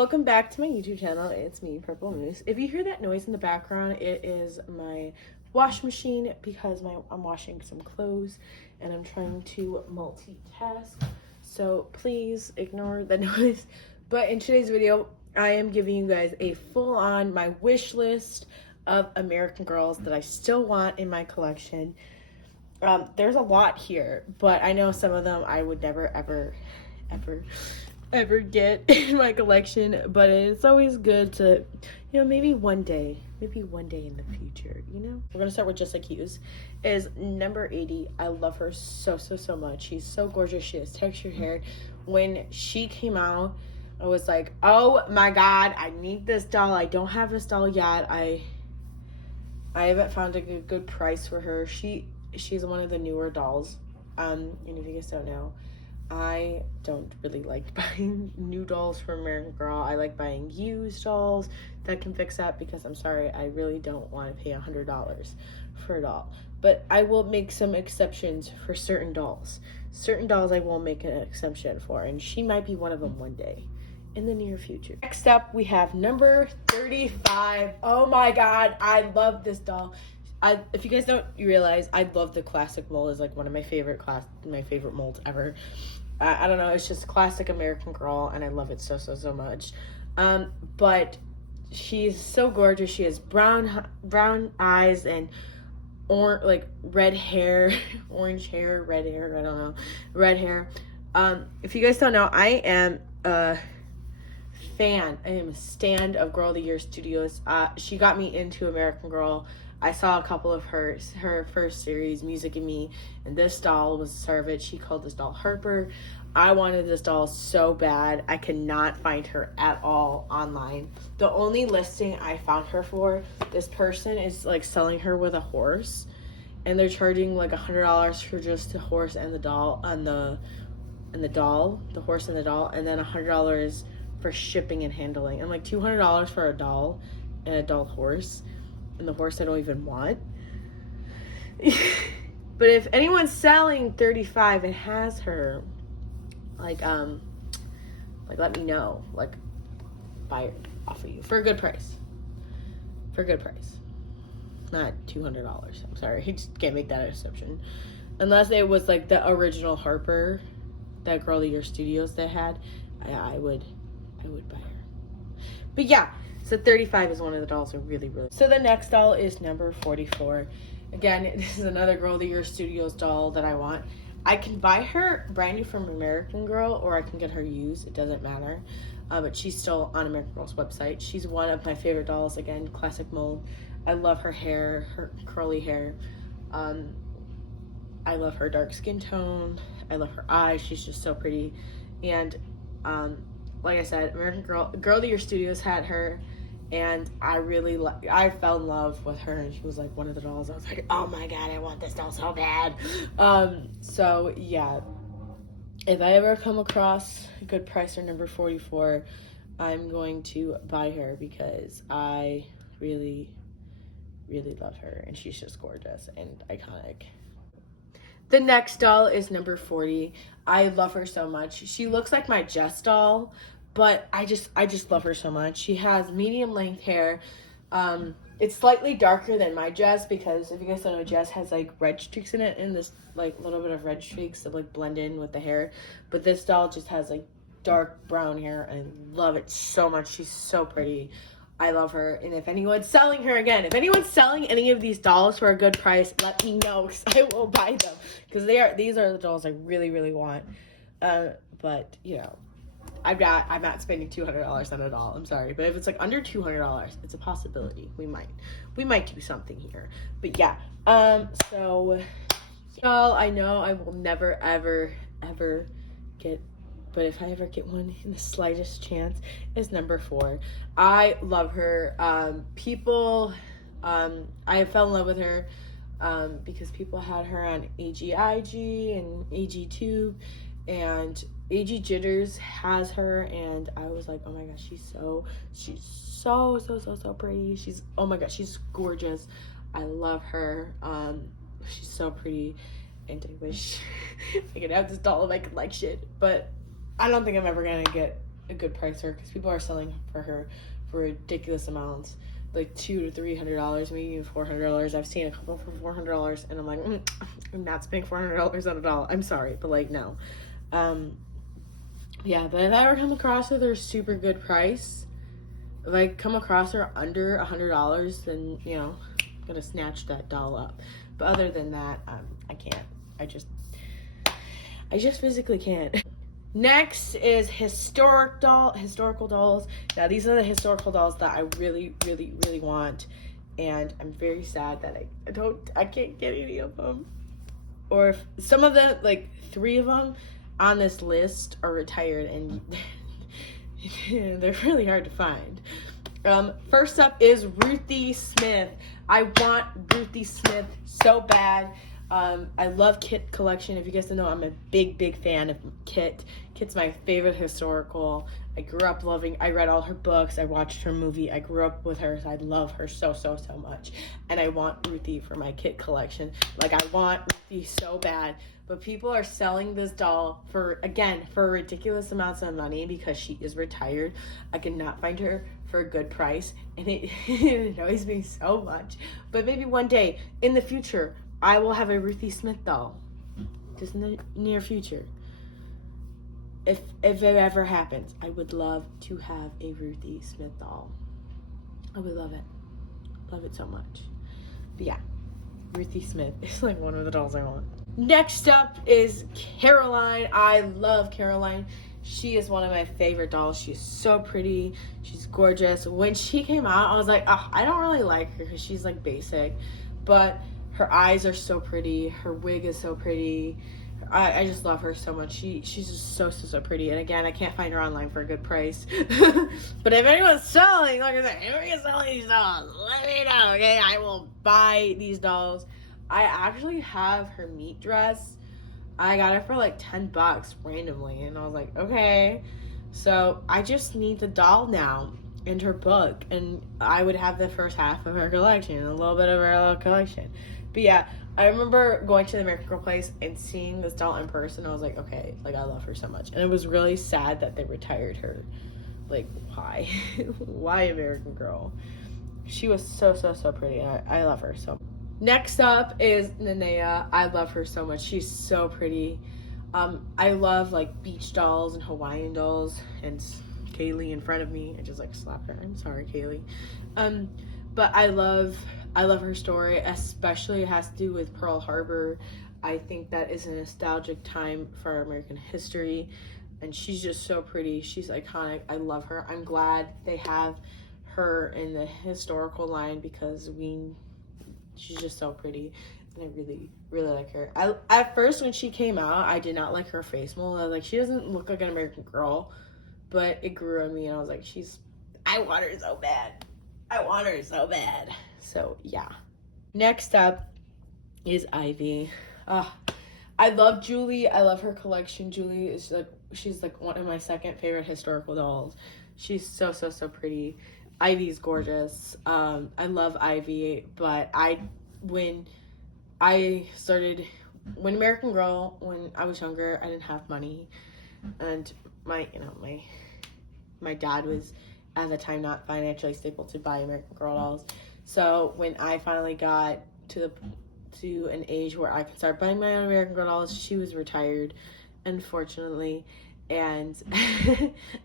Welcome back to my YouTube channel. It's me, Purple Moose. If you hear that noise in the background, it is my wash machine because I'm washing some clothes and I'm trying to multitask. So please ignore the noise. But in today's video, I am giving you guys a full-on my wish list of American Girls that I still want in my collection. There's a lot here, but I know some of them I would never, ever get in my collection, but it's always good to, maybe one day in the future, We're gonna start with Just Like You's. Is number 80. I love her so much. She's so gorgeous. She has textured hair. When she came out, I was like, oh my god, I need this doll. I don't have this doll yet. I haven't found a good price for her. She's one of the newer dolls. And if you guys don't know, I don't really like buying new dolls from American Girl. I like buying used dolls that can fix that because I'm sorry, I really don't want to pay $100 for a doll. But I will make some exceptions for certain dolls. Certain dolls I will make an exception for, and she might be one of them one day in the near future. Next up, we have number 35. Oh my god, I love this doll. If you guys don't realize, I love the classic mold. It's like one of my favorite molds ever. I don't know, it's just classic American Girl, and I love it so much. But she's so gorgeous. She has brown eyes and red hair, orange hair, red hair. I don't know, red hair. If you guys don't know, I am a fan. I am a stan of Girl of the Year Studios. She got me into American Girl. I saw a couple of her first series, Music and Me, and this doll was a star of it. She called this doll Harper. I wanted this doll so bad. I could not find her at all online. The only listing I found her for, this person is selling her with a horse, and they're charging $100 for just the horse and the doll, the horse and the doll, and then $100 for shipping and handling, and $200 for a doll and a doll horse. And the horse I don't even want. But if anyone's selling 35 and has her, let me know. Buy it off of you for a good price. Not $200. I'm sorry, I just can't make that exception. Unless it was the original Harper, that Girl of the Year Studios they had, I would buy her. But yeah. So 35 is one of the dolls I really. So the next doll is number 44. Again, this is another Girl of the Year Studios doll that I want. I can buy her brand new from American Girl, or I can get her used. It doesn't matter. But she's still on American Girl's website. She's one of my favorite dolls. Again, classic mold. I love her hair, her curly hair. I love her dark skin tone. I love her eyes. She's just so pretty. And like I said, American Girl of the Year Studios had her, and I fell in love with her, and she was one of the dolls. I was like, oh my god, I want this doll so bad. So yeah, if I ever come across a good price for number 44, I'm going to buy her because I really love her, and she's just gorgeous and iconic. The next doll is number 40. I love her so much. She looks like my Jess doll, but I just love her so much. She has medium length hair. It's slightly darker than my Jess because if you guys don't know, Jess has red streaks in it, and this little bit of red streaks that blend in with the hair. But this doll just has dark brown hair, and I love it so much. She's so pretty. I love her, and if anyone's selling her if anyone's selling any of these dolls for a good price, let me know because I will buy them because these are the dolls I really want. But I'm not spending $200 on a doll. I'm sorry, but if it's under $200, it's a possibility. We might do something here. But yeah, so y'all, I know I will never ever get. But if I ever get one in the slightest chance, is number 4. I love her. I fell in love with her because people had her on AGIG and AGTube, and AG Jitters has her, and I was like, oh my gosh, she's so pretty. Oh my gosh, she's gorgeous. I love her. She's so pretty, and I wish I could have this doll in my collection, but I don't think I'm ever gonna get a good price for her, because people are selling for her for ridiculous amounts, like $200 to $300, maybe even $400. I've seen a couple for $400, and I'm like, I'm not spending $400 on a doll. I'm sorry, but like, no. Yeah, but if I ever come across her, they're super good price. If I come across her under $100, then, you know, I'm gonna snatch that doll up. But other than that, I can't. I just physically can't. Next is historical dolls. Now, these are the historical dolls that I really, really, really want, and I'm very sad that I can't get any of them. Or if some of them, like 3 of them on this list, are retired, and they're really hard to find. First up is Ruthie Smith. I want Ruthie Smith so bad. I love Kit collection. If you guys don't know, I'm a big fan of Kit. Kit's my favorite historical. I grew up loving, I read all her books, I watched her movie, I grew up with her, so I love her so much. And I want Ruthie for my Kit collection. Like, I want Ruthie so bad. But people are selling this doll for ridiculous amounts of money because she is retired. I could not find her for a good price, and it annoys me so much. But maybe one day in the future, I will have a Ruthie Smith doll. Just in the near future. If it ever happens, I would love to have a Ruthie Smith doll. I would love it. Love it so much. But yeah, Ruthie Smith is like one of the dolls I want. Next up is Coraline. I love Coraline. She is one of my favorite dolls. She's so pretty. She's gorgeous. When she came out, I was like, oh, I don't really like her because she's like basic. But her eyes are so pretty. Her wig is so pretty. I just love her so much. She's just so pretty. And again, I can't find her online for a good price. But if anyone's selling, like I said, if anyone's selling these dolls, let me know, okay? I will buy these dolls. I actually have her meat dress. I got it for like $10 randomly. And I was like, okay. So I just need the doll now and her book. And I would have the first half of her collection and a little bit of her little collection. But yeah, I remember going to the American Girl place and seeing this doll in person. I was like, okay, like I love her so much. And it was really sad that they retired her. Like, why? Why American Girl? She was so pretty. And I love her so much. Next up is Nanea. I love her so much. She's so pretty. I love like beach dolls and Hawaiian dolls. And Kaylee in front of me, I just like slapped her. I'm sorry, Kaylee. But I love her story, especially it has to do with Pearl Harbor. I think that is a nostalgic time for American history, and she's just so pretty. She's iconic. I love her. I'm glad they have her in the historical line because she's just so pretty, and I really like her. At first when she came out, I did not like her face mold. I was like, she doesn't look like an American Girl, but it grew on me, and I was like, I want her so bad. I want her so bad. So yeah. Next up is Ivy. I love Julie. I love her collection. Julie is she's like one of my second favorite historical dolls. She's so pretty. Ivy's gorgeous. I love Ivy, but when American Girl, when I was younger, I didn't have money, and my dad was at the time not financially stable to buy American Girl dolls. So when I finally got to an age where I could start buying my own American Girl dolls, she was retired, unfortunately. And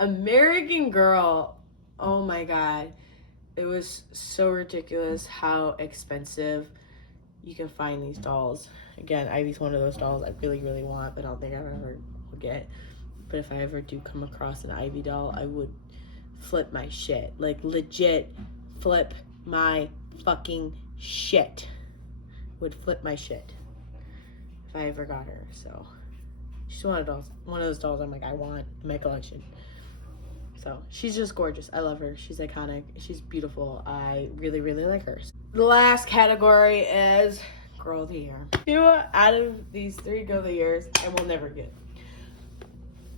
American Girl, oh my god, it was so ridiculous how expensive you can find these dolls. Again, Ivy's one of those dolls I really want, but I don't think I ever will get. But if I ever do come across an Ivy doll, I would flip my shit. Like, legit flip my fucking shit. Would flip my shit if I ever got her. So she's one of those dolls I'm like, I want in my collection. So she's just gorgeous. I love her. She's iconic. She's beautiful. I really like her. The last category is Girl of the Year. 2 out of these 3 Girl of the Years I will never get.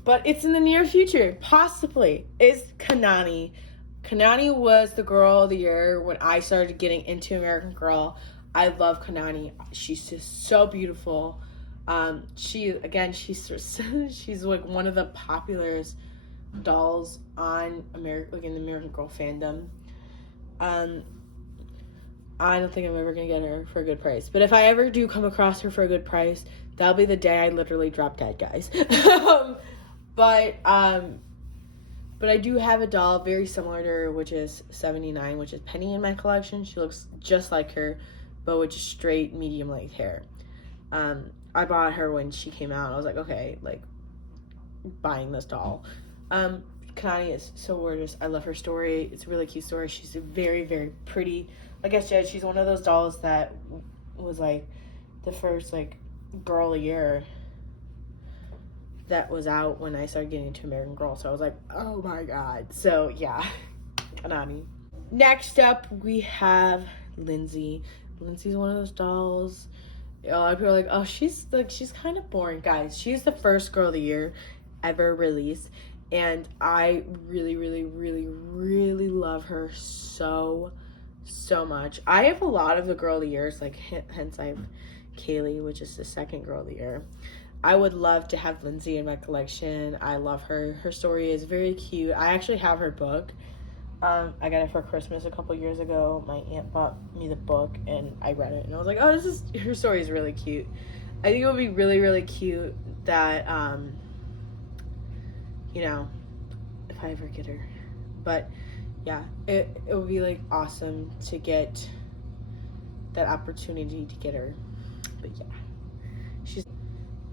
But it's in the near future, possibly, is Kanani. Kanani was the Girl of the Year when I started getting into American Girl. I love Kanani. She's just so beautiful. She's like one of the dolls on like in the American Girl fandom. I don't think I'm ever gonna get her for a good price. But if I ever do come across her for a good price, that'll be the day I literally drop dead, guys. But I do have a doll very similar to her, which is 79, which is Penny in my collection. She looks just like her, but with just straight medium length hair. I bought her when she came out. I was like, okay, like, buying this doll. Kanani is so gorgeous. I love her story. It's a really cute story. She's very, very pretty. Like I said, she's one of those dolls that was like the first like girl of the year that was out when I started getting into American Girl. So I was like, oh my god. So yeah, Kanani. Next up, we have Lindsay. Lindsay's one of those dolls. A lot of people are like, oh, she's kind of boring. Guys, she's the first girl of the year ever released. And I really, really, really, really love her so much. I have a lot of the girl of the years, like, hence I have Kaylee, which is the second girl of the year. I would love to have Lindsay in my collection. I love her. Her story is very cute. I actually have her book. I got it for Christmas a couple years ago. My aunt bought me the book, and I read it, and I was like, oh, her story is really cute. I think it would be really, really cute that, you know, if I ever get her. But, yeah, it would be, like, awesome to get that opportunity to get her. But, yeah.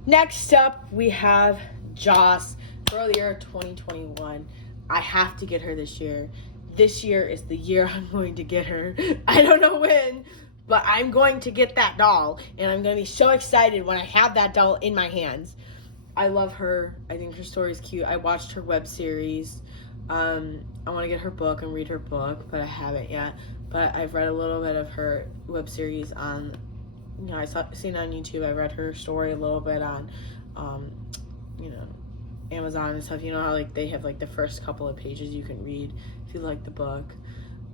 Next up, we have Joss, Girl of the Year 2021. I have to get her this year. This year is the year I'm going to get her. I don't know when, but I'm going to get that doll, and I'm going to be so excited when I have that doll in my hands. I love her. I think her story is cute. I watched her web series. I want to get her book and read her book, but I haven't yet. But I've read a little bit of her web series on, seen it on YouTube. I read her story a little bit on, Amazon and stuff. You know how, like, they have, like, the first couple of pages you can read if you like the book.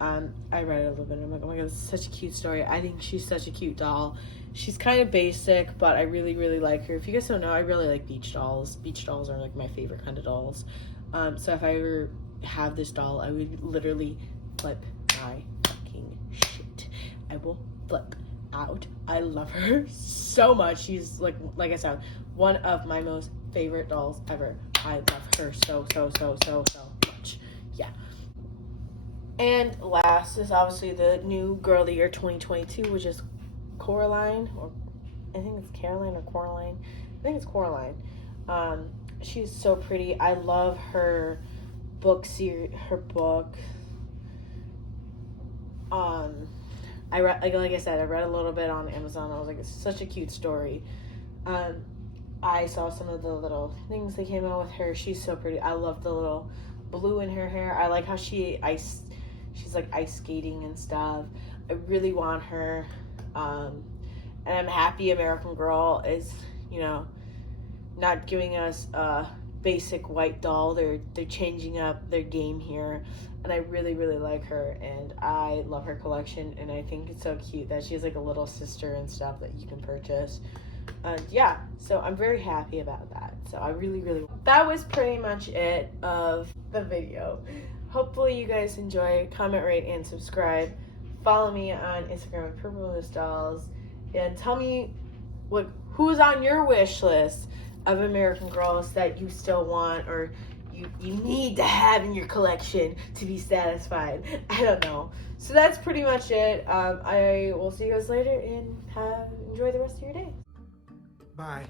I read it a little bit, and I'm like, oh my god, this is such a cute story. I think she's such a cute doll. She's kind of basic, but I really, really like her. If you guys don't know, I really like beach dolls. Beach dolls are, like, my favorite kind of dolls. So if I ever have this doll, I would literally flip my fucking shit. I will flip out. I love her so much. She's, like I said, one of my most favorite dolls ever. I love her so much. Yeah. And last is obviously the new Girl of the Year 2022, which is Coraline, or I think it's Caroline or Coraline. I think it's Coraline. She's so pretty. I love her book series. Her book. I read, like I said, I read a little bit on Amazon. I was like, it's such a cute story. I saw some of the little things that came out with her. She's so pretty. I love the little blue in her hair. I like how she's like ice skating and stuff. I really want her. And I'm happy American Girl is, not giving us a basic white doll. They're changing up their game here. And I really, really like her. And I love her collection. And I think it's so cute that she has, like, a little sister and stuff that you can purchase. Yeah, so I'm very happy about that. So I really, really... That was pretty much it of the video. Hopefully you guys enjoy. Comment, rate, and subscribe. Follow me on Instagram at Purple Moose Dolls. And tell me who's on your wish list of American Girls that you still want or you need to have in your collection to be satisfied. I don't know. So that's pretty much it. I will see you guys later and enjoy the rest of your day. Bye.